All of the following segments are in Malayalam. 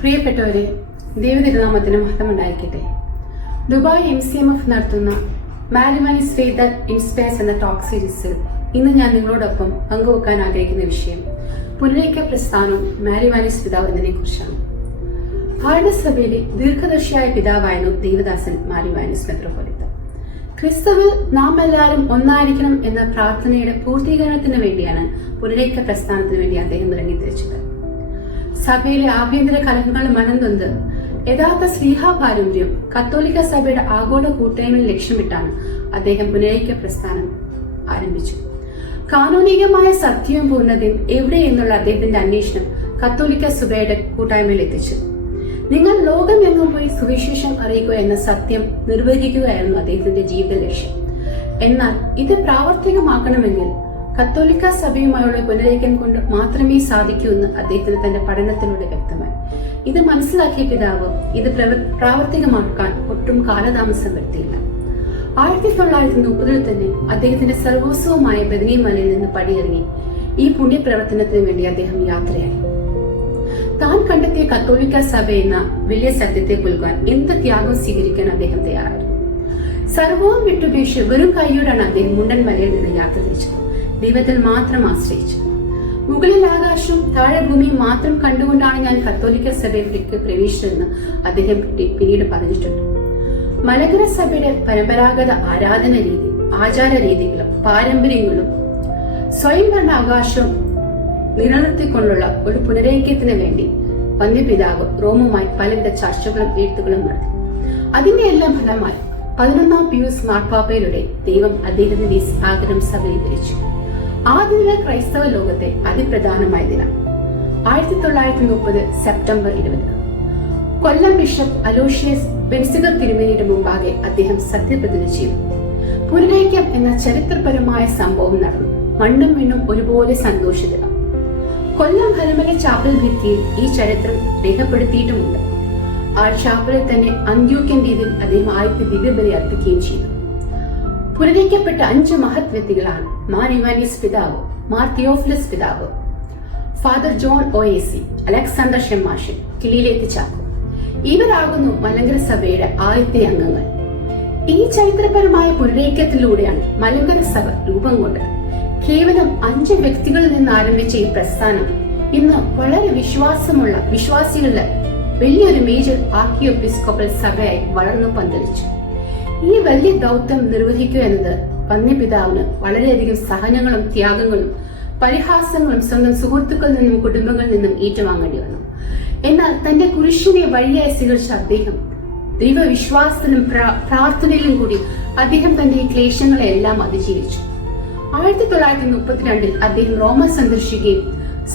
പ്രിയപ്പെട്ടവരെ, ദൈവതിരുനാമത്തിന് മഹത്വമുണ്ടായിരിക്കട്ടെ. ദുബായ് MCMF നടത്തുന്ന മാരിവാനിസ് ഫെയ്ത്ത് ദാറ്റ് ഇൻസ്പയർസ് എന്ന ടോക്ക് സീരീസിൽ ഇന്ന് ഞാൻ നിങ്ങളോടൊപ്പം പങ്കുവെക്കാൻ ആഗ്രഹിക്കുന്ന വിഷയം പുനരേക്ക പ്രസ്ഥാനവും മാരിവാനിസ് പിതാവ് എന്നതിനെ കുറിച്ചാണ്. ഭാരതസഭയിലെ ദീർഘദർശിയായ പിതാവായിരുന്നു ദൈവദാസൻ മാരിവാനിസ് മെത്രാപ്പോലീത്ത. ക്രിസ്തുവിൽ നാം എല്ലാവരും ഒന്നായിരിക്കണം എന്ന പ്രാർത്ഥനയുടെ പൂർത്തീകരണത്തിന് വേണ്ടിയാണ് പുനരേക്ക പ്രസ്ഥാനത്തിന് വേണ്ടി അദ്ദേഹം ഇറങ്ങിത്തിരിച്ചത്. സഭയിലെ ആഭ്യന്തര കലഹങ്ങൾ മനംതൊന്ന് യഥാർത്ഥ സ്ലീഹാ പാരമ്പര്യം കത്തോലിക്ക സഭയുടെ ആഗോള കൂട്ടായ്മയിൽ ലക്ഷ്യമിട്ടാണ് അദ്ദേഹം പുനരേക്ക പ്രസ്ഥാനം ആരംഭിച്ചു. കാനൂനികമായ സത്യവും പൂർണ്ണതയും എവിടെ എന്നുള്ള അദ്ദേഹത്തിന്റെ അന്വേഷണം കത്തോലിക്ക സഭയുടെ കൂട്ടായ്മയിൽ എത്തിച്ചു. നിങ്ങൾ ലോകമെങ്ങും പോയി സുവിശേഷം അറിയിക്കുക എന്ന സത്യം നിർവഹിക്കുകയായിരുന്നു അദ്ദേഹത്തിന്റെ ജീവിത ലക്ഷ്യം. എന്നാൽ ഇത് പ്രാവർത്തികമാക്കണമെങ്കിൽ കത്തോലിക്ക സഭയുമായുള്ള പുനരേക്കം കൊണ്ട് മാത്രമേ സാധിക്കൂ എന്ന് അദ്ദേഹത്തിന് തന്റെ പഠനത്തിലൂടെ വ്യക്തമായി. ഇത് മനസ്സിലാക്കിയ പിതാവ് ഇത് പ്രാവർത്തികമാക്കാൻ ഒട്ടും കാലതാമസം വരുത്തിയില്ല. 1930 തന്നെ അദ്ദേഹത്തിന്റെ സർവസ്വമായ ബദനി മലയിൽ നിന്ന് പടിയിറങ്ങി ഈ പുണ്യപ്രവർത്തനത്തിന് വേണ്ടി അദ്ദേഹം യാത്രയായി. താൻ കണ്ടെത്തിയ കത്തോലിക്ക സഭ എന്ന വലിയ സത്യത്തെ പുൽകാൻ എന്ത് ത്യാഗം സ്വീകരിക്കാൻ അദ്ദേഹം തയ്യാറായിരുന്നു. സർവവും വിട്ടുപേക്ഷ വെറും കൈയോടാണ് അദ്ദേഹം മുണ്ടൻ മലയിൽ നിന്ന് യാത്ര തിരിച്ചത്. ദൈവത്തിൽ മാത്രം ആശ്രയിച്ചു. മുകളിൽ ആകാശവും താഴെ ഭൂമിയും മാത്രം കണ്ടുകൊണ്ടാണ് ഞാൻ കത്തോലിക്ക സഭയിലേക്ക് പ്രവേശിച്ചതെന്ന് അദ്ദേഹം പിന്നീട് പറഞ്ഞിട്ടുണ്ട്. മലങ്കര സഭയുടെ പരമ്പരാഗത ആരാധന രീതി, ആചാര രീതികളും പാരമ്പര്യങ്ങളും സ്വയം കണ്ട ആകാശവും നിലനിർത്തിക്കൊണ്ടുള്ള ഒരു പുനരൈക്യത്തിന് വേണ്ടി വന്യപിതാവ് റോമുമായി പലവിധ ചർച്ചകളും എഴുത്തുകളും നടത്തി. അതിന്റെ എല്ലാം ഫലമായി 11ാം പിയൂസ് മാർപ്പാപ്പയിലൂടെ ദൈവം അദ്ദേഹത്തിന്റെ ആഗ്രഹം സഫലീകരിച്ചു. ആ ദിനം ക്രൈസ്തവ ലോകത്തെ അതിപ്രധാനമായ ദിനം 1930 സെപ്റ്റംബർ 20. കൊല്ലം ബിഷപ്പ് അലോഷ്യസ് ബെൻസിഗർ തിരുമേനിയുടെ മുമ്പാകെ അദ്ദേഹം സത്യപ്രതിജ്ഞ ചെയ്തു. പുനരൈക്യം എന്ന ചരിത്രപരമായ സംഭവം നടന്നു. മണ്ണും വിണ്ണും ഒരുപോലെ സന്തോഷിതരാണ്. കൊല്ലം ഹരമല ചാപ്പൽ ഭിത്തിയിൽ ഈ ചരിത്രം രേഖപ്പെടുത്തിയിട്ടുമുണ്ട്. ആ ചാപ്പലിൽ തന്നെ അന്ത്യോക്യൻ രീതിയിൽ അദ്ദേഹം ആദ്യത്തെ ദിവ്യബലി അർപ്പിക്കുകയും ചെയ്തു. പുനരൈക്കപ്പെട്ട 5 മഹത് വ്യക്തികളാണ് മാർ ഇവാനിസ് പിതാവ്, മാർ തിയോഫിലസ് പിതാവ്, father John OAC, Alexander Shemashan, Kiliyileth Chacko. ഇവരാകുന്നു മലങ്കര സഭയുടെ ആദ്യത്തെ അംഗങ്ങൾ. ഈ ചരിത്രപരമായ പുനരൈക്യത്തിലൂടെയാണ് മലങ്കര സഭ രൂപം കൊണ്ടത്. കേവലം 5 വ്യക്തികളിൽ നിന്ന് ആരംഭിച്ച ഈ പ്രസ്ഥാനം ഇന്ന് വളരെ വിശ്വാസികളുടെ വലിയൊരു മേജർ ആർക്കിയോപിസ്കോപ്പൽ സഭയായി വളർന്നു പന്തലിച്ചു. ഈ വലിയ ദൗത്യം നിർവഹിക്കുക എന്നത് വന്യപിതാവിന് വളരെയധികം സഹനങ്ങളും ത്യാഗങ്ങളും പരിഹാസങ്ങളും സ്വന്തം സുഹൃത്തുക്കളിൽ നിന്നും കുടുംബങ്ങളിൽ നിന്നും ഏറ്റുവാങ്ങേണ്ടി വന്നു. എന്നാൽ തന്റെ കുരിശിനെ വഴിയായി സ്വീകരിച്ച അദ്ദേഹം ദൈവവിശ്വാസത്തിലും പ്രാർത്ഥനയിലും കൂടി അദ്ദേഹം തന്റെ ഈ ക്ലേശങ്ങളെല്ലാം അതിജീവിച്ചു. 1932 അദ്ദേഹം റോമ സന്ദർശിക്കുകയും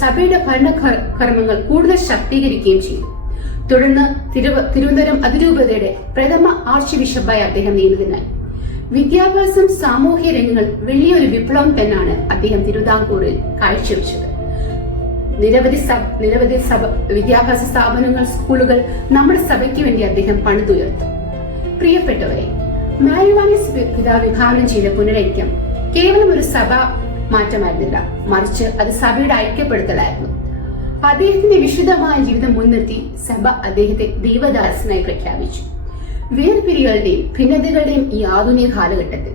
സഭയുടെ ഭരണകർമ്മങ്ങൾ കൂടുതൽ ശാക്തീകരിക്കുകയും ചെയ്തു. തുടർന്ന് തിരുവനന്തപുരം അതിരൂപതയുടെ പ്രഥമ ആർച്ച് ബിഷപ്പായി അദ്ദേഹം നിയമിതനായി. വിദ്യാഭ്യാസം, സാമൂഹ്യ രംഗങ്ങൾ വലിയൊരു വിപ്ലവം തന്നെയാണ് അദ്ദേഹം തിരുവിതാംകൂറിൽ കാഴ്ചവെച്ചത്. നിരവധി വിദ്യാഭ്യാസ സ്ഥാപനങ്ങൾ, സ്കൂളുകൾ നമ്മുടെ സഭയ്ക്ക് വേണ്ടി അദ്ദേഹം പണിതുയർത്തു. പ്രിയപ്പെട്ടവരെ, മാരിവാനിസ് പിതാവ് വിഭാവനം ചെയ്ത പുനരൈക്യം കേവലം ഒരു സഭ മാറ്റമായിരുന്നില്ല, മറിച്ച് അത് സഭയുടെ ഐക്യപ്പെടുത്തലായിരുന്നു. അദ്ദേഹത്തിന്റെ വിശുദ്ധമായ ജീവിതം മുൻനിർത്തി സഭ അദ്ദേഹത്തെ ദൈവദാസനായി പ്രഖ്യാപിച്ചു. വേർപിരികളുടെയും ഭിന്നതകളുടെയും ഈ ആധുനിക കാലഘട്ടത്തിൽ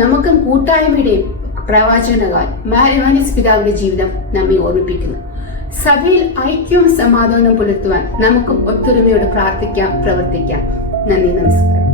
നമുക്കും കൂട്ടായ്മയുടെയും പ്രവാചകനാകാൻ മാരിവാനിസ് പിതാവിന്റെ ജീവിതം നമ്മെ ഓർമ്മിപ്പിക്കുന്നു. സഭയിൽ ഐക്യവും സമാധാനവും പുലർത്തുവാൻ നമുക്കും ഒത്തൊരുമയോട് പ്രാർത്ഥിക്കാം, പ്രവർത്തിക്കാം. നന്ദി, നമസ്കാരം.